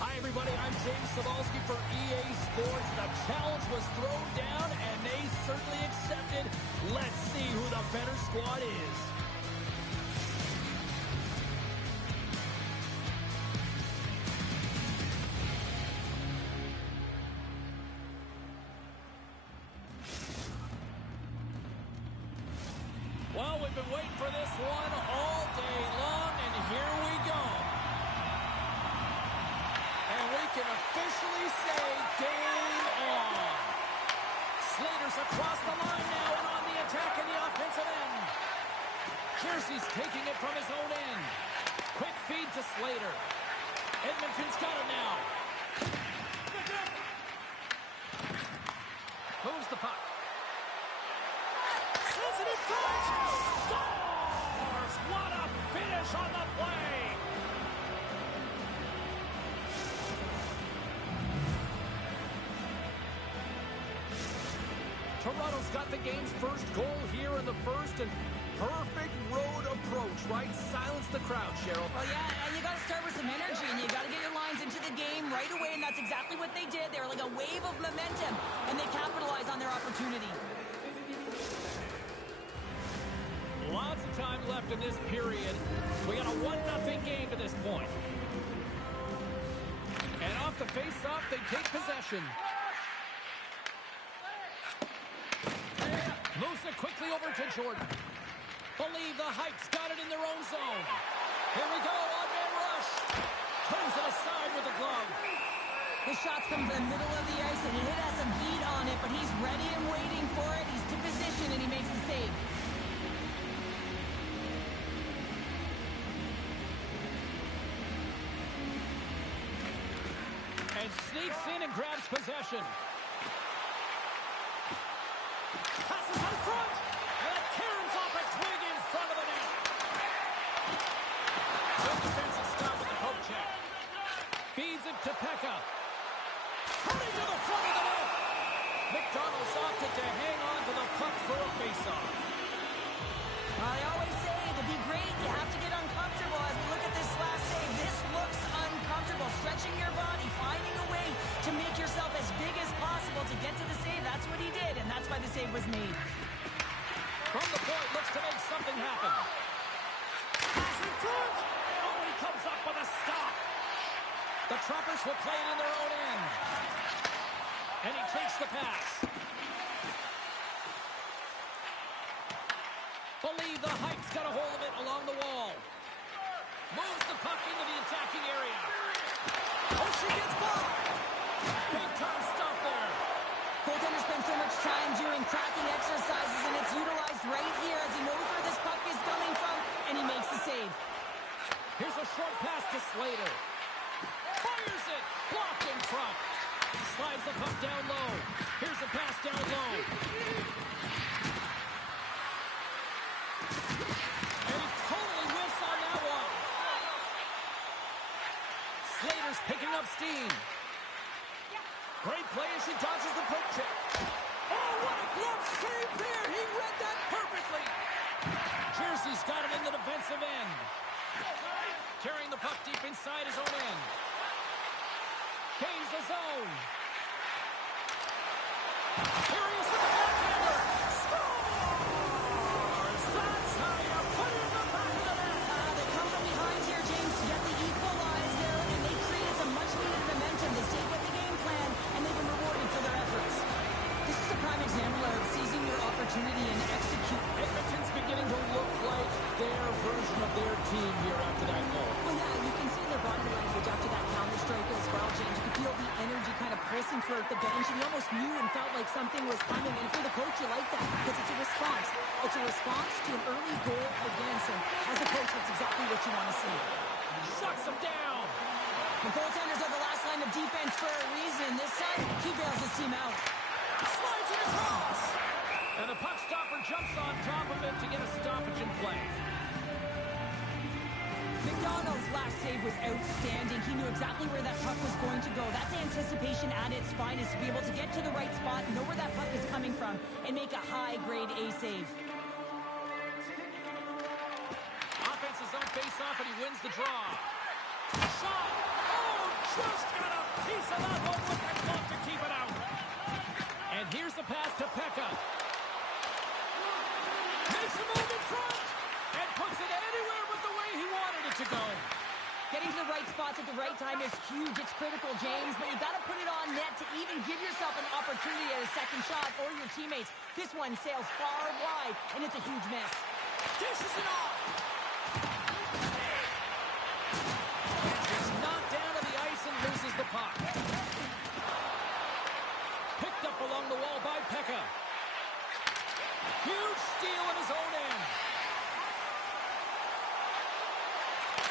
Hi, everybody. I'm James Cebulski for EA Sports. The challenge was thrown down, and they certainly accepted. Let's see who the better squad is. Well, we've been waiting for this one all day long, and here we go. And we can officially say game on. Slater's across the line now and on the attack in the offensive end. Jersey's taking it from his own end. Quick feed to Slater. Edmonton's got it now. Moves the puck. Sends it in front. Scores! What a finish on the play. Toronto's got the game's first goal here in the first, and perfect road approach, right? Silence the crowd, Cheryl. Well, yeah, and you got to start with some energy, and you got to get your lines into the game right away, and that's exactly what they did. They were like a wave of momentum, and they capitalized on their opportunity. Lots of time left in this period. We got a 1-0 game to this point. And off the face-off, they take possession. Moves it quickly over to Jordan. Believe the Heights got it in their own zone. Here we go, on-man rush. Turns it aside with the glove. The shot's come to the middle of the ice, and it has some heat on it, but he's ready and waiting for it. He's to position, and he makes the save. And sneaks in and grabs possession. Passes out front, and it caroms off a twig in front of the net. Good defensive stop with the poke check. Feeds it to Pekka. Running to the front of the net. McDonald's opted to hang on to the puck for a face-off. I always say, to be great, you have to get uncomfortable. As we look at this last save, this looks uncomfortable. Stretching your body, finding a way to make yourself as big as possible to get to the save. That's what he did, and that's why the save was made. From the point, looks to make something happen. Pass in front. Oh, he comes up with a stop. The Trumpers will play it in their own end. And he takes the pass. Believe the Heights got a hold of it along the wall. Moves the puck into the attacking area. Oh, she gets by. Big time stop there. Goaltender spends so much time doing cracking exercises, and it's utilized right here as he knows where this puck is coming from, and he makes the save. Here's a short pass to Slater. Fires it. Blocked in front. Slides the puck down low. Here's a pass down low. And he totally whiffs on that one. Slater's picking up steam. Great play as she dodges the poke check. Oh, what a glove save there. He read that perfectly. Jersey's got it in the defensive end. Carrying the puck deep inside his own end. Gains the zone. Here he is with the backhander. Scores! That's how you put it in the back of the net. They come from behind here, James, to get the equalizer, and they created some much-needed momentum. They stayed with the game plan, and they've been rewarded for their efforts. This is a prime example of seizing your opportunity and execute. Edmonton's beginning to look like their version of their team here after that goal. Well, yeah, you can see their body language after that counter-strike as well, James. You could feel the energy kind of pulsing throughout the bench, and you almost knew and felt like something was coming. And for the coach, you like that because it's a response. It's a response to an early goal against him. As a coach, that's exactly what you want to see. Shuts him down. The goaltenders are the last line of defense for a reason. This time, he bails his team out. Slides it across. And the puck stopper jumps on top of it to get a stoppage in play. McDonald's last save was outstanding. He knew exactly where that puck was going to go. That's anticipation at its finest, to be able to get to the right spot, know where that puck is coming from, and make a high-grade A save. Offense's own face-off, and he wins the draw. Shot! Oh, just got a piece of that one with the glove to keep it out. And here's the pass to Pekka. Makes a move in front and puts it anywhere but the way he wanted it to go. Getting to the right spots at the right time is huge. It's critical, James, but you got to put it on net to even give yourself an opportunity at a second shot or your teammates. This one sails far wide, and it's a huge miss. Dishes it off. It's knocked down to the ice and loses the puck. Picked up along the wall by Pekka. Huge steal in his own end.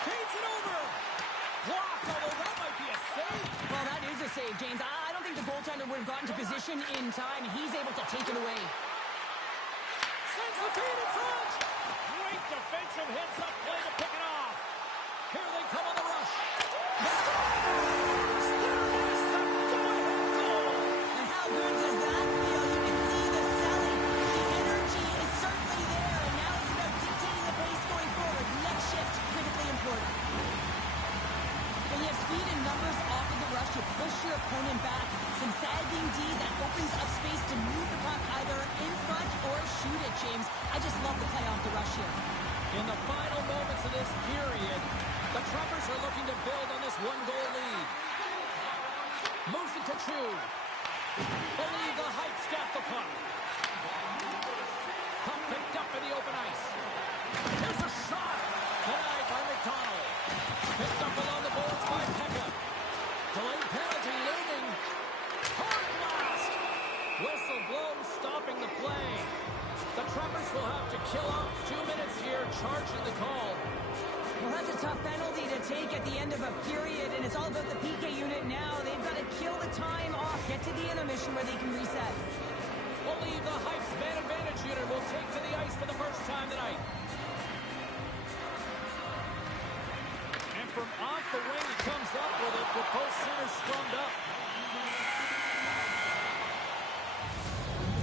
Feeds it over. Blocked, although that might be a save. Well, that is a save, James. I don't think the goaltender would have gotten to position in time. He's able to take it away. Sends the feed in front. Great defensive heads-up play to pick it off. Here they come on the rush. Scores! There is the go-ahead goal. And how good does that feel? You can see the selling. The energy is certainly there, and now it's about dictating the pace going forward. Next shift, critically important. When you have speed and numbers off of the rush, you push your opponent back. Some sagging D that opens up space to move the puck either in front or shoot it, James. I just love the play off the rush here. In the final moments of this period, the Trumpers are looking to build on this one-goal lead. Moves it to Chu. Believe the Heights got the puck. Puck picked up in the open ice. Here's a shot. Denied by McDonald. Picked up along the boards by Pekka. Delayed penalty looming. Hard blast. Whistle blows, stopping the play. The Trumpers will have to kill off 2 minutes here, charging the call. Well, that's a tough penalty to take at the end of a period, and it's all about the PK unit now. They've got to kill the time off, get to the intermission where they can reset. Believe the Heights man advantage unit will take to the ice for the first time tonight. And from off the wing, he comes up with it with both centers scrummed up.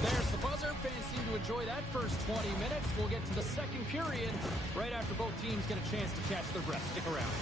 There's the buzzer. Fans seem to enjoy that first 20 minutes. We'll get to the second period right after both teams get a chance to catch the breath. Stick around.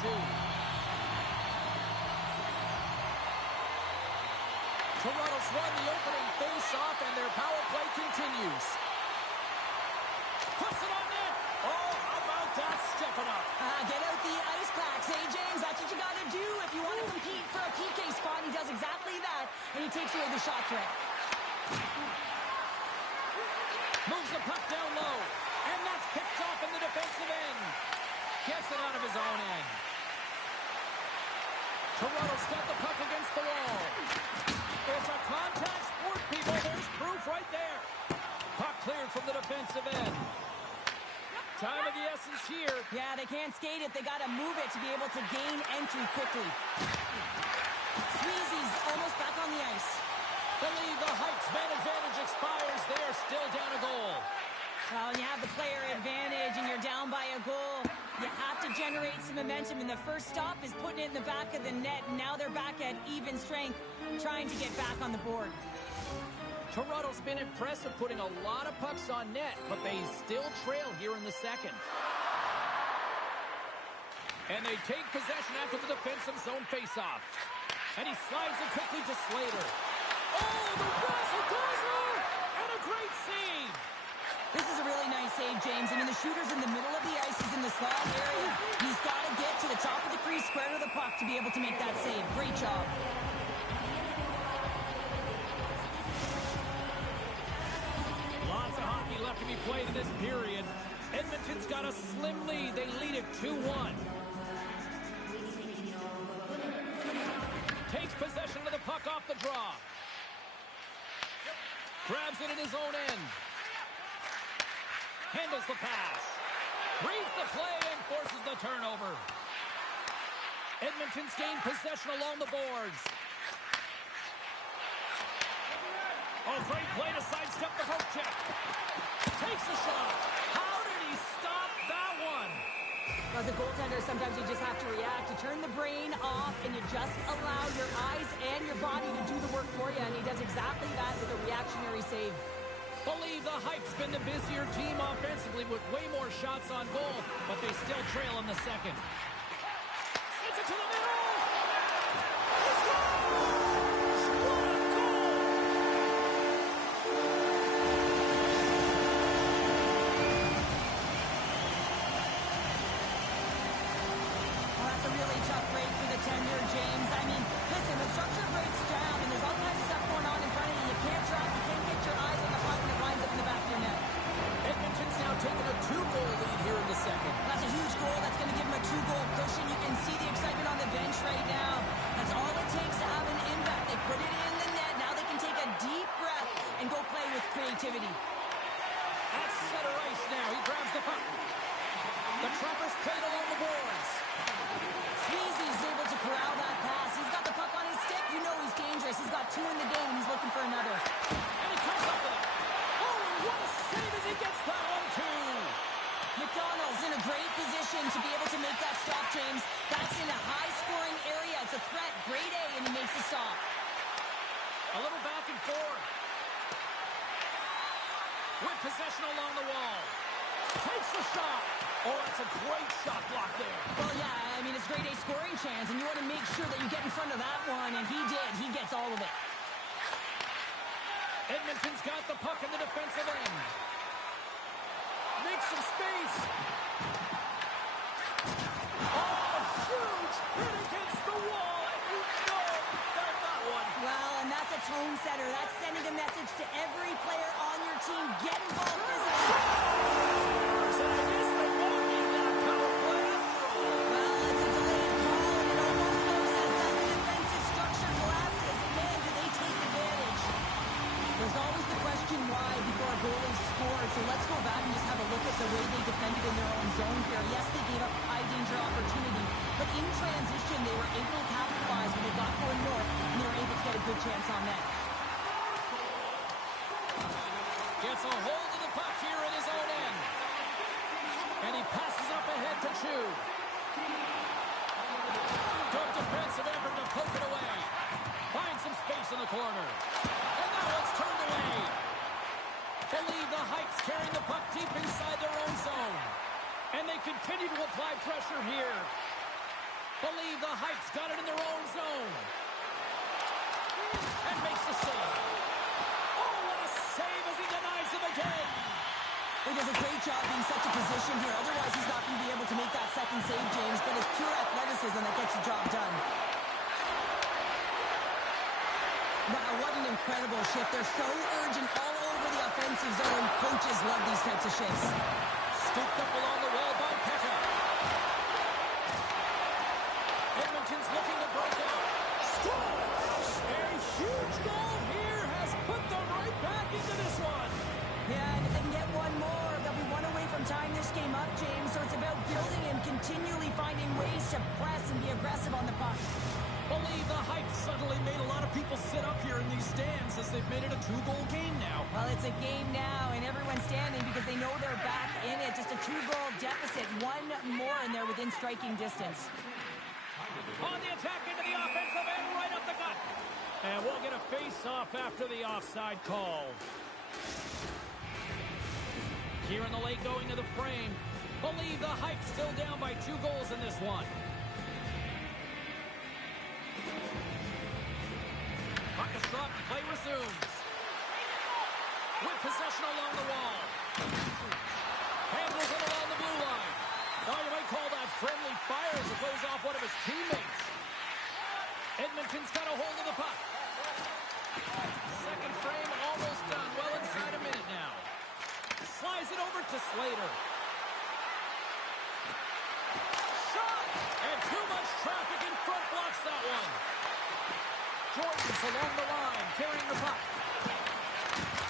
Chu. Toronto's won the opening face-off, and their power play continues. Puts it on net. Oh, how about that stepping up? Get out the ice packs, hey, James? That's what you got to do if you want to compete for a PK spot. He does exactly that, and he takes away the shot threat. Moves the puck down low, and that's picked off in the defensive end. Gets it out of his own end. Toronto's got the puck against the wall. It's a contact sport, people. There's proof right there. Puck cleared from the defensive end. Time of the essence here. Yeah, they can't skate it. They got to move it to be able to gain entry quickly. Sweezy's almost back on the ice. Believe the Heights man advantage expires. They are still down a goal. Well, when you have the player advantage and you're down by a goal, you have to generate some momentum. And the first stop is putting it in the back of the net. And now they're back at even strength, trying to get back on the board. Toronto's been impressive, putting a lot of pucks on net, but they still trail here in the second. And they take possession after the defensive zone faceoff. And he slides it quickly to Slater. Oh, the razzle-dazzle! And a great save! This is a really nice save, James. I mean, the shooter's in the middle of the ice. He's in the slot area. He's got to get to the top of the crease, square to the puck to be able to make that save. Great job. Lots of hockey left to be played in this period. Edmonton's got a slim lead. They lead it 2-1. Takes possession of the puck off the draw. Grabs it in his own end. Handles the pass. Reads the play and forces the turnover. Edmonton's gained possession along the boards. Oh, great play to sidestep the poke check. Takes a shot. How did he stop that one? As a goaltender, sometimes you just have to react. You turn the brain off, and you just allow your eyes and your body to do the work for you, and he does exactly that with a reactionary save. Believe the Hype's been the busier team offensively with way more shots on goal, but they still trail in the second. Sends it to the middle. He scores! What a goal! Well, that's a really tough break for the tender, James. I mean, listen, the structure breaks down, and there's all kinds of stuff going on in front of you. You can't track, you can't get your eyes on the puck, and it winds up in the back of your net. Edmonton's now taking a 2-goal lead here in the second. That's a huge goal. That's going to give him a 2-goal cushion. You can see the excitement on the bench right now. That's all it takes to have an impact. They put it in the net. Now they can take a deep breath and go play with creativity. At center ice now. He grabs the puck. The Trappers played along the boards. Sweezy's able to corral that pass. He's got the puck on his stick. You know he's dangerous. He's got 2 in the game, and he's looking for another. And he comes up with it. Oh, and what a save as he gets that one, too. McDonald's in a great position to be able to make that stop, James. That's in a high-scoring area. It's a threat. Grade A, and he makes the stop. A little back and forth. With possession along the wall. Takes the shot. Oh, it's a great shot block there. Well, yeah, I mean, it's grade A scoring chance, and you want to make sure that you get in front of that one, and he did. He gets all of it. Edmonton's got the puck in the defensive end. Makes some space. Oh, huge hit against the wall, and you know that one. Well, and that's a tone setter. That's sending a message to every player on your team. Get involved physically. And I guess they won't need that power play after all. Well, it's a delayed call, and it almost looks as though the defensive structure collapses. Man, do they take advantage. There's always the question why before a goal is scored, so let's go back and just have a look at the way they defended in their own zone here. Yes, they gave up high-danger opportunity, but in transition, they were able to capitalize when they got going north, and they were able to get a good chance on net. Gets a hold of the puck here in his own end. And he passes up ahead to Chu. Good defensive effort to poke it away. Finds some space in the corner. And now it's turned away. Believe the Heights carrying the puck deep inside their own zone. And they continue to apply pressure here. And makes the save. Oh, what a save as he denies him again. He does a great job being such a position here. Otherwise, he's not going to be able to make that second save, James. But it's pure athleticism that gets the job done. Wow, what an incredible shift. They're so urgent all over the offensive zone. Coaches love these types of shifts. Scooped up along the wall by Pekka. Edmonton's looking to break out. Scores! A huge goal here has put them right back into this one. Yeah, and if they can get one more, they'll be one away from tying this game up, James. So it's about building and continually finding ways to press and be aggressive on the puck. Believe the hype suddenly made a lot of people sit up here in these stands as they've made it a 2-goal game now. Well, it's a game now, and everyone's standing because they know they're back in it. Just a 2-goal deficit. One more, and they're within striking distance. On the attack into the offensive end, right up the gut. And we'll get a face-off after the offside call. Here in the late going to the frame. Believe the hype still down by 2 goals in this one. Puck is dropped, play resumes. With possession along the wall. Handles it along the blue line. Oh, you might call that friendly fire as it goes off one of his teammates. Edmonton's got a hold of the puck. Second frame almost done. Well inside a minute now. Slides it over to Slater. Shot! And too much traffic in front blocks that one. Jordan's along the line, carrying the puck.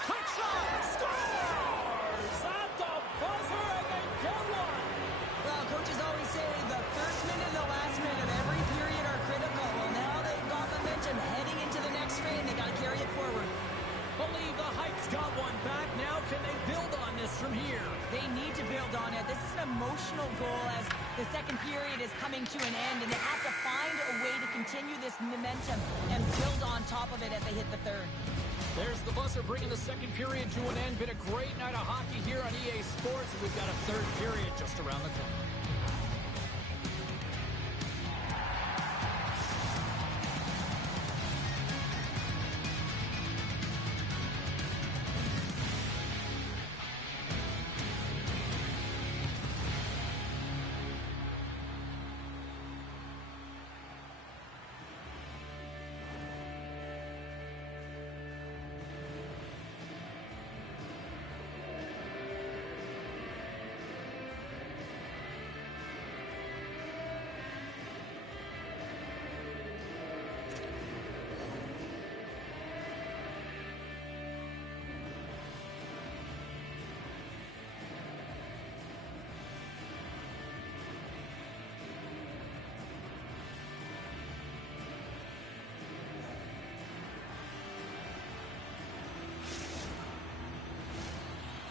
Quick shot! Scores! At the buzzer, and they get one! Well, coaches always say the first minute and the last minute of every period are critical. Well, now they've got momentum heading into the next frame. They got to carry it forward. Believe the Hype's got one back. Now can they build on this from here? They need to build on it. This is an emotional goal as the second period is coming to an end, and they have to find a way to continue this momentum and build on top of it as they hit the third. There's the buzzer bringing the second period to an end. Been a great night of hockey here on EA Sports. We've got a third period just around the corner.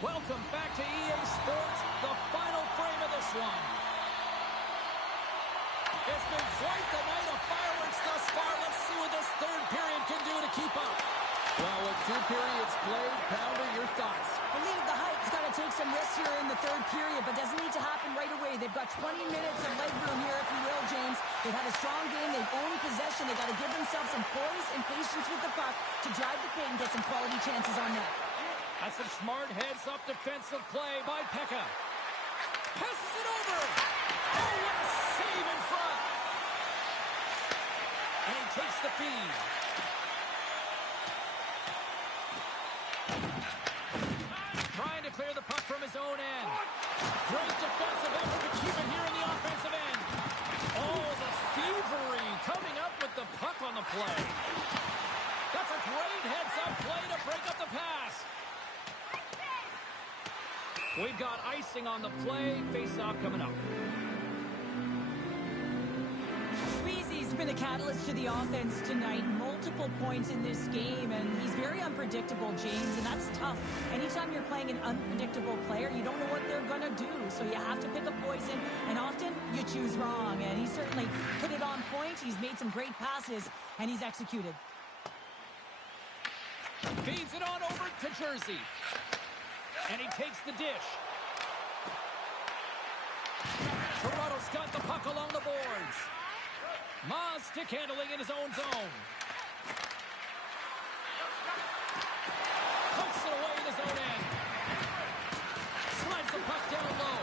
Welcome back to EA Sports, the final frame of this one. It's been quite the night of fireworks thus far. Let's see what this third period can do to keep up. Well, with 2 periods played, Pounder, your thoughts? I believe the Hype's got to take some risks here in the third period, but doesn't need to happen right away. They've got 20 minutes of leg room here, if you will, James. They've had a strong game. They've owned possession. They've got to give themselves some poise and patience with the puck to drive the paint and get some quality chances on net. That's some smart heads-up defensive play by Pekka. Passes it over. Oh, what a save in front. And he takes the feed. Trying to clear the puck from his own end. Great defensive effort to keep it here in the offensive end. Oh, the thievery coming up with the puck on the play. That's a great heads-up play to break up the pass. We've got icing on the play. Face-off coming up. Sweezy's been a catalyst to the offense tonight. Multiple points in this game, and he's very unpredictable, James, and that's tough. Anytime you're playing an unpredictable player, you don't know what they're going to do, so you have to pick a poison, and often you choose wrong, and he certainly put it on point. He's made some great passes, and he's executed. Feeds it on over to Jersey. And he takes the dish. Toronto's got the puck along the boards. Ma's stick handling in his own zone. Puts it away in his own end. Slides the puck down low.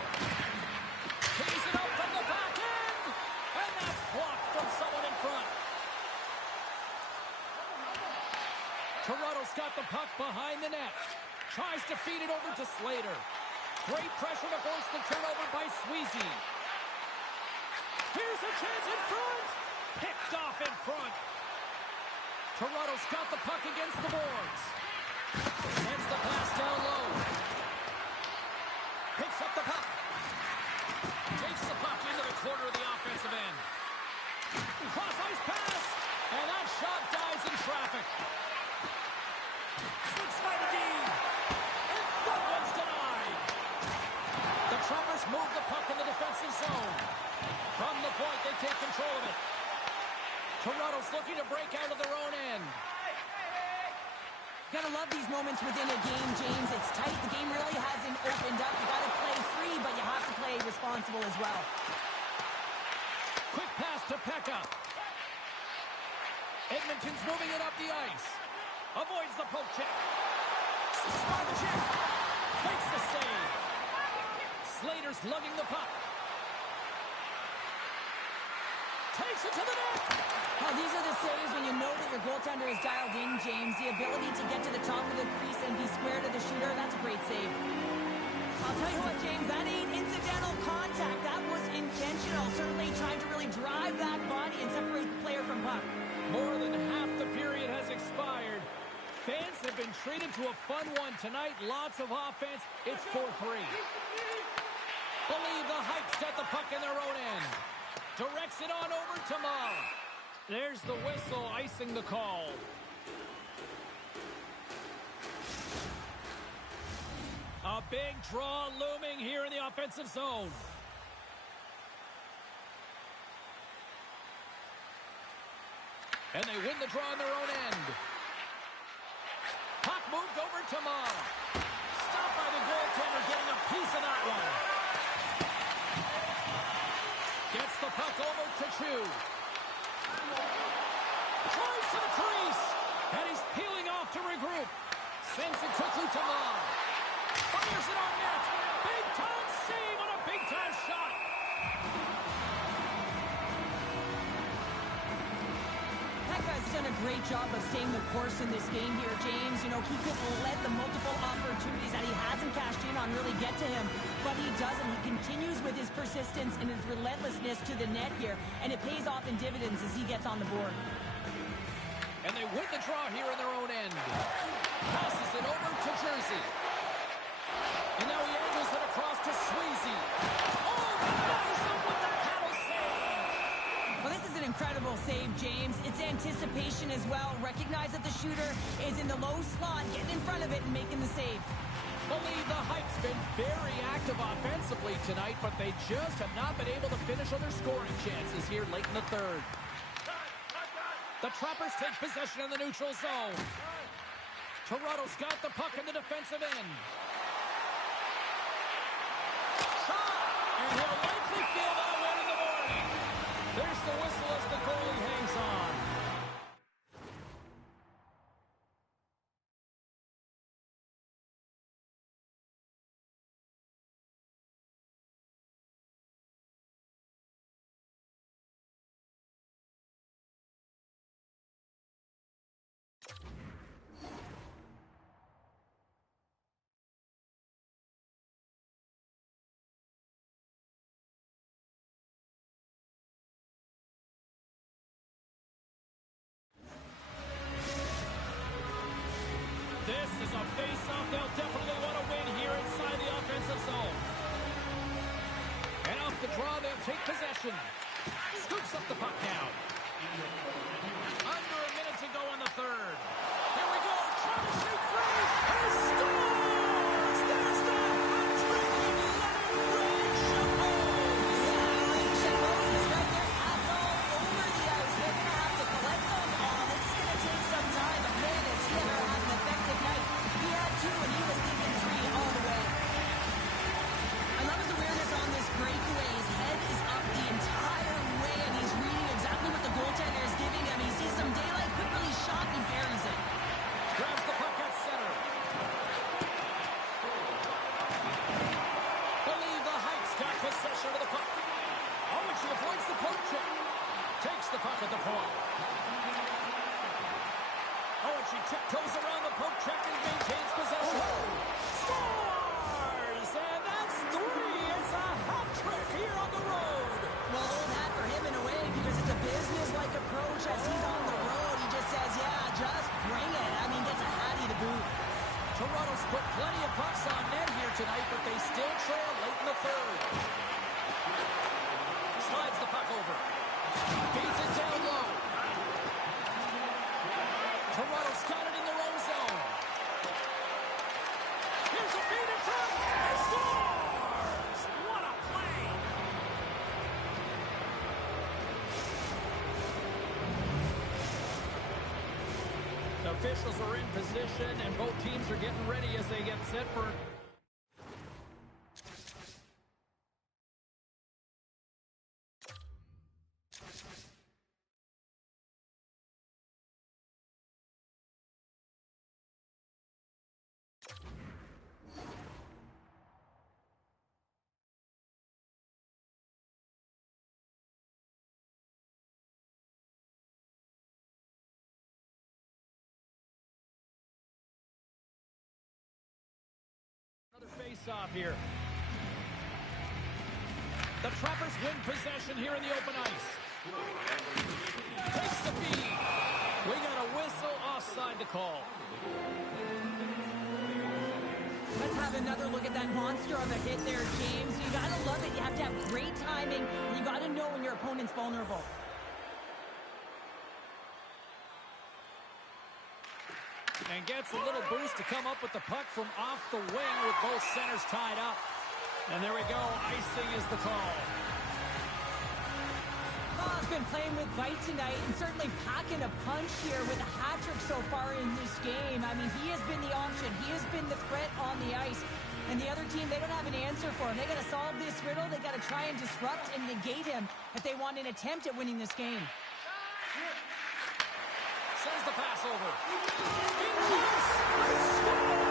Tees it up from the back end. And that's blocked from someone in front. Toronto's got the puck behind the net. Tries to feed it over to Slater. Great pressure to force the turnover by Sweezy. Here's a chance in front. Picked off in front. Toronto's got the puck against the boards. Sends the pass down low. Picks up the puck. Takes the puck into the corner of the offensive end. Cross-ice pass. And that shot dies in traffic. Switched by the D. And that one's denied. The Trumpers move the puck in the defensive zone. From the point, they take control of it. Toronto's looking to break out of their own end. Gotta love these moments within a game, James. It's tight. The game really hasn't opened up. You gotta play free, but you have to play responsible as well. Quick pass to Pekka. Edmonton's moving it up the ice. Avoids the poke check. Smart check. Makes the save. Slater's lugging the puck. Takes it to the net. Well, these are the saves when you know that your goaltender is dialed in, James. The ability to get to the top of the crease and be square to the shooter, that's a great save. I'll tell you what, James, that ain't incidental contact. That was intentional. Certainly trying to really drive that body and separate the player from puck. More than half the period has expired. Fans have been treated to a fun one tonight. Lots of offense. It's 4-3. Believe the Heights got the puck in their own end. Directs it on over to Ma. There's the whistle, icing the call. A big draw looming here in the offensive zone. And they win the draw on their own end. Puck moved over to Ma. Stopped by the goaltender, getting a piece of that one. Gets the puck over to Chu. Tries to the crease. And he's peeling off to regroup. Sends it quickly to Ma. Fires it on net. Big time save on a big time shot. Pekka's done a great job of staying the course in this game here, James. You know, he could let the multiple opportunities that he hasn't cashed in on really get to him, but he doesn't. He continues with his persistence and his relentlessness to the net here, and it pays off in dividends as he gets on the board. And they win the draw here in their own end. Passes it over to Jersey. And now he angles it across to Sweezy. Oh, denies him with the paddle save. Well, this is an incredible save, James. It's anticipation as well. Recognize that the shooter is in the low slot, getting in front of it and making the save. Believe the Heights been very active offensively tonight, but they just have not been able to finish on their scoring chances here late in the third. The Trappers take possession in the neutral zone. Toronto's got the puck in the defensive end. Shot! And he'll likely feel that one in the morning. There's the whistle as the goalie hangs on. This is a face-off they'll definitely want to win here inside the offensive zone. And off the draw, they'll take possession. Scoops up the puck now. Under a minute to go in the third. Here we go, trying to shoot free. He scores! There's the hat-trick of Leonard Chabot is right there. Hats all over the ice. They're going to have to collect them. Oh, this is going to take some time, but man, has he ever had an effective night. He had two, and he was thinking three all the way. I love his awareness on this breakaway. His head is up the entire way, and he's reading exactly what the goaltender is giving She tiptoes around the poke check and maintains possession. Scores! And that's 3. It's a hat trick here on the road. Well, old hat for him in a way because it's a business-like approach as he's on the road. He just says, yeah, just bring it. I mean, gets a hattie to boot. Toronto's put plenty of pucks on net here tonight, but they still trail late in the third. Slides the puck over. Feeds it down low. Toronto's got it in their own zone. Here's a feed in front. He scores! What a play! The officials are in position, and both teams are getting ready as they get set for... Another face-off here. The Trappers win possession here in the open ice. Takes the feed. We got a whistle offside to call. Let's have another look at that monster of a hit there, James. You gotta love it. You have to have great timing, and you gotta know when your opponent's vulnerable. And gets a little boost to come up with the puck from off the wing with both centers tied up. And there we go. Icing is the call. Paul's been playing with bite tonight and certainly packing a punch here with a hat trick so far in this game. I mean, he has been the option. He has been the threat on the ice. And the other team, they don't have an answer for him. They got to solve this riddle. They got to try and disrupt and negate him if they want an attempt at winning this game. Sends the pass over. In close. Score!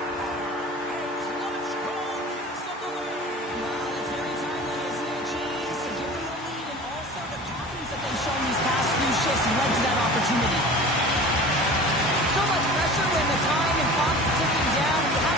Clutch goal keeps them the lead. Well, it's very timely, isn't it, James? To give them the lead and also the confidence that they've shown these past few shifts led to that opportunity. So much pressure when the time and clock is ticking down. You have